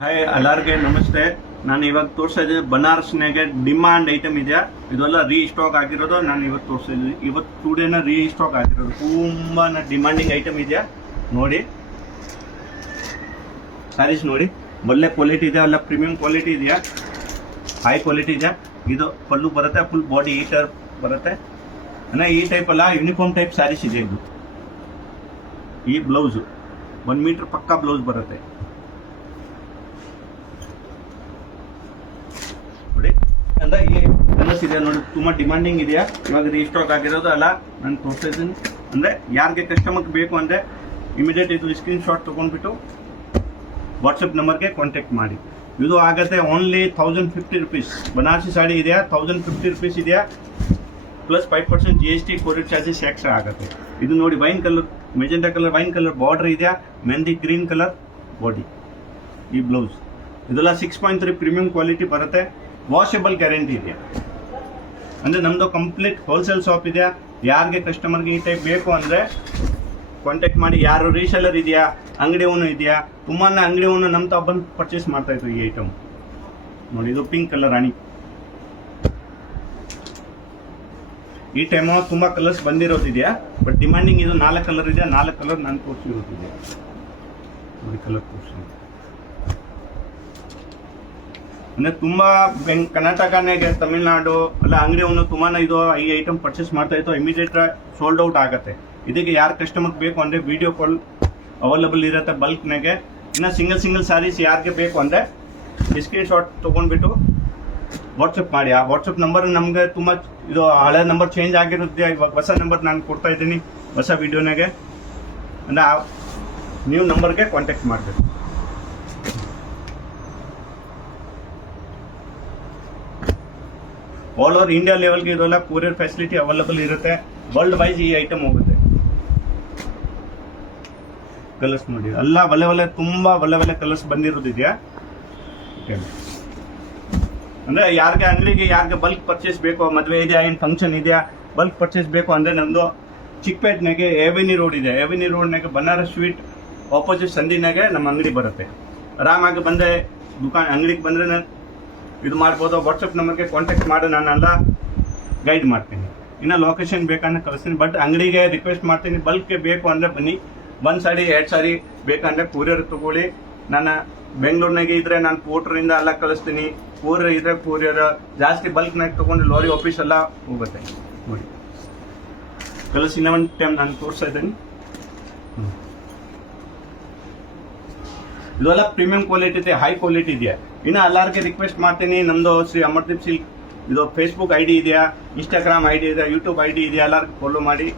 Hi ಎಲ್ಲರಿಗೆ ನಮಸ್ತೆ. ನಾನು ಇವಾಗ ತೋರಿಸ್ತಾ ಇದ್ದೀನಿ ಬನಾರಸ್ನಾಗೆ ಡಿಮಾಂಡ್ ಐಟಮ್ ಇದೆಯಾ, ಇದೆಲ್ಲ ರೀಸ್ಟಾಕ್ ಆಗಿರೋದು. ನಾನು ಇವತ್ತು ತೋರಿಸ್ತಾ ಇದ್ದೀನಿ, ಇವತ್ತು 2 ಡೇನ ರೀಸ್ಟಾಕ್ ಆಗಿರೋದು. ತುಂಬಾ ಡಿಮಾಂಡಿಂಗ್ ಐಟಮ್ ಇದೆಯಾ ನೋಡಿ. ಸ್ಯಾರೀಸ್ ನೋಡಿ, ಒಳ್ಳೆ ಕ್ವಾಲಿಟಿ ಇದೆ, ಅಲ್ಲ ಪ್ರೀಮಿಯಂ ಕ್ವಾಲಿಟಿ ಇದೆಯಾ, ಹೈ ಕ್ವಾಲಿಟಿ ಇದೆಯಾ. ಇದು ಪಲ್ಲು ಬರುತ್ತೆ, ಫುಲ್ ಬಾಡಿ ಹೀಟರ್ ಬರುತ್ತೆ. ಅಂದರೆ ಈ ಟೈಪ್ ಅಲ್ಲ, ಯೂನಿಫಾರ್ಮ್ ಟೈಪ್ ಸ್ಯಾರೀಸ್ ಇದೆ ಇದು. ಈ ಬ್ಲೌಸು 1 ಮೀಟರ್ ಪಕ್ಕಾ ಬ್ಲೌಸ್ ಬರುತ್ತೆ ನೋಡಿ. ಅಂದ್ರೆ ಈ ಕಲರ್ಸ್ ಇದೆ ನೋಡಿ, ತುಂಬಾ ಡಿಮಾಂಡಿಂಗ್ ಇದೆಯಾ, ಇವಾಗ ರೀಸ್ಟಾಕ್ ಆಗಿರೋದು ಅಲ್ಲ. ನಾನು ತೋರಿಸ್ತಾ ಇದ್ದೀನಿ. ಅಂದ್ರೆ ಯಾರಿಗೆ ಕಸ್ಟಮರ್ಗೆ ಬೇಕು ಅಂದ್ರೆ ಇಮಿಡಿಯೇಟ್ ಇದು ಸ್ಕ್ರೀನ್ ಶಾಟ್ ತಗೊಂಡ್ಬಿಟ್ಟು ವಾಟ್ಸಪ್ ನಂಬರ್ಗೆ ಕಾಂಟ್ಯಾಕ್ಟ್ ಮಾಡಿ. ಇದು ಆಗುತ್ತೆ ಓನ್ಲಿ 1050 ರುಪೀಸ್. ಬನಾರಸಿ ಸಾಡಿ ಇದೆಯಾ, 1050 ರುಪೀಸ್ ಇದೆಯಾ, plus 5% GST courier charges extra ಆಗುತ್ತೆ. ಇದು ನೋಡಿ, wine colour, magenta colour, wine colour border ಇದೆಯಾ, ಮೆಹಂದಿ ಗ್ರೀನ್ ಕಲರ್ ಬಾಡಿ. ಈ ಬ್ಲೌಸ್ ಇದೆಲ್ಲ 6.3 ಪ್ರೀಮಿಯಂ ಕ್ವಾಲಿಟಿ ಬರುತ್ತೆ. ವಾಷೇಬಲ್ ಗ್ಯಾರಂಟಿ ಇದೆಯಾ. ಅಂದರೆ ನಮ್ಮದು ಕಂಪ್ಲೀಟ್ ಹೋಲ್ಸೇಲ್ ಶಾಪ್ ಇದೆಯಾ. ಯಾರಿಗೆ ಕಸ್ಟಮರ್ಗೆ ಈ ಟೈಪ್ ಬೇಕು ಅಂದರೆ ಕಾಂಟ್ಯಾಕ್ಟ್ ಮಾಡಿ. ಯಾರು ರೀಸೆಲ್ಲರ್ ಇದೆಯಾ, ಅಂಗಡಿ ಓನು ಇದೆಯಾ, ತುಂಬಾ ಅಂಗಡಿ ಓನು ನಮ್ಮ ತಾ ಬಂದು ಪರ್ಚೇಸ್ ಮಾಡ್ತಾ ಇತ್ತು ಈ ಐಟಮ್ ನೋಡಿ. ಇದು ಪಿಂಕ್ ಕಲರ್ ರಾಣಿ. ಈ ಟೈಮು ತುಂಬ ಕಲರ್ಸ್ ಬಂದಿರೋದಿದೆಯಾ, ಬಟ್ ಡಿಮಾಂಡಿಂಗ್ ಇದು 4 ಕಲರ್ ಇದೆ. 4 ಕಲರ್ ನಾನು ತೋರಿಸಿರೋದಿದೆ ನೋಡಿ. ಕಲರ್ ತೋರಿಸಿ ಅಂದರೆ ತುಂಬ ಕರ್ನಾಟಕನಾಗೆ, ತಮಿಳ್ನಾಡು ಅಲ್ಲ ಅಂಗಡಿ ಒಂದು ತುಂಬಾ ಇದು ಈ ಐಟಮ್ ಪರ್ಚೇಸ್ ಮಾಡ್ತಾ ಇತ್ತು. ಇಮಿಡಿಯೇಟ್ ಸೋಲ್ಡ್ ಔಟ್ ಆಗುತ್ತೆ. ಇದಕ್ಕೆ ಯಾರು ಕಸ್ಟಮರ್ಗೆ ಬೇಕು ಅಂದರೆ ವಿಡಿಯೋ ಕಾಲ್ ಅವೈಲಬಲ್ ಇರುತ್ತೆ ಬಲ್ಕ್ನಾಗೆ. ಇನ್ನು ಸಿಂಗಲ್ ಸ್ಯಾರೀಸ್ ಯಾರಿಗೆ ಬೇಕು ಅಂದರೆ ಸ್ಕ್ರೀನ್ ಶಾಟ್ ತೊಗೊಂಡ್ಬಿಟ್ಟು ವಾಟ್ಸಪ್ ಮಾಡಿ. ಆ ವಾಟ್ಸಪ್ ನಂಬರ್ ನಮಗೆ ತುಂಬ ಇದು ಹಳೆ ನಂಬರ್ ಚೇಂಜ್ ಆಗಿರುತ್ತೆ. ಇವಾಗ ಹೊಸ ನಂಬರ್ ನಾನು ಕೊಡ್ತಾ ಇದ್ದೀನಿ ಹೊಸ ವಿಡಿಯೋನಾಗೆ. ಅಂದರೆ ಆ ನ್ಯೂ ನಂಬರ್ಗೆ ಕಾಂಟ್ಯಾಕ್ಟ್ ಮಾಡಬೇಕು. ಆಲ್ ಓವರ್ ಇಂಡಿಯಾ ಲೆವೆಲ್ಗೆ ಇರೋಲ್ಲ, ಕೊರಿಯರ್ ಫೆಸಿಲಿಟಿ ಅವೈಲಬಲ್ ಇರುತ್ತೆ. ವರ್ಲ್ಡ್ ವೈಸ್ ಈ ಐಟಮ್ ಹೋಗುತ್ತೆ. ಕಲರ್ಸ್ ನೋಡಿ, ಎಲ್ಲ ಒಳ್ಳೆ ತುಂಬ ಒಳ್ಳೆ ಕಲರ್ಸ್ ಬಂದಿರೋದಿದೆಯಾ. ಅಂದರೆ ಯಾರಿಗೆ ಅಂಗಡಿಗೆ ಯಾರಿಗೆ ಬಲ್ಕ್ ಪರ್ಚೇಸ್ ಬೇಕು, ಮದುವೆ ಇದೆಯಾ, ಏನು ಫಂಕ್ಷನ್ ಇದೆಯಾ, ಬಲ್ಕ್ ಪರ್ಚೇಸ್ ಬೇಕು ಅಂದರೆ ನಮ್ಮದು ಚಿಕ್ಕಪೇಟ್ನಾಗೆ ಎವಿನಿ ರೋಡ್ ಇದೆ. ಎವಿನಿ ರೋಡ್ನಾಗೆ ಬನಾರಸ್ ಸ್ವೀಟ್ ಆಪೋಸಿಟ್ ಸಂದಿನಾಗೆ ನಮ್ಮ ಅಂಗಡಿ ಬರುತ್ತೆ. ಆರಾಮಾಗಿ ಬಂದರೆ ಅಂಗಡಿಗೆ ಬಂದರೆ ಇದು ಮಾಡ್ಬೋದು. ವಾಟ್ಸಪ್ ನಂಬರ್ಗೆ ಕಾಂಟ್ಯಾಕ್ಟ್ ಮಾಡಿ ನಾನೆಲ್ಲ ಗೈಡ್ ಮಾಡ್ತೀನಿ. ಇನ್ನು ಲೊಕೇಶನ್ ಬೇಕಂದ್ರೆ ಕಳಿಸ್ತೀನಿ. ಬಟ್ ಅಂಗಡಿಗೆ ರಿಕ್ವೆಸ್ಟ್ ಮಾಡ್ತೀನಿ, ಬಲ್ಕ್ಗೆ ಬೇಕು ಅಂದರೆ ಬನ್ನಿ. 1 ಸಾರಿ 2 ಸಾರಿ ಬೇಕಂದರೆ ಕೊರಿಯರ್ ತೊಗೊಳ್ಳಿ. ನಾನು ಬೆಂಗಳೂರಿನಾಗೆ ಇದ್ದರೆ ನಾನು ಪೋರ್ಟ್ರಿಂದ ಎಲ್ಲ ಕಳಿಸ್ತೀನಿ. ಕೊರಿಯರ್ ಇದ್ದರೆ ಕೊರಿಯರ್, ಜಾಸ್ತಿ ಬಲ್ಕ್ನಾಗ ತೊಗೊಂಡು ಲಾರಿ ಆಫೀಸ್ ಎಲ್ಲ ಹೋಗುತ್ತೆ ನೋಡಿ. ಕಳಿಸಿ. ಇನ್ನೊಂದು ಟೈಮ್ ನಾನು ತೋರಿಸ್ತಾ ಇದ್ದೀನಿ. ಇದೆಲ್ಲ ಪ್ರೀಮಿಯಂ ಕ್ವಾಲಿಟಿ ಇದೆ, ಹೈ ಕ್ವಾಲಿಟಿ ಇದೆಯಾ. ಇನ್ನು ಎಲ್ಲರಿಗೆ ರಿಕ್ವೆಸ್ಟ್ ಮಾಡ್ತೀನಿ, ನಮ್ಮದು ಶ್ರೀ ಅಮರ್ದೀಪ್ ಸಿಲ್ಕ್ ಇದು ಫೇಸ್ಬುಕ್ ID ಇದೆಯಾ, ಇನ್ಸ್ಟಾಗ್ರಾಮ್ ID ಇದೆ, ಯೂಟ್ಯೂಬ್ ID ಇದೆಯಾ, ಎಲ್ಲರಿಗೂ ಫಾಲೋ ಮಾಡಿ.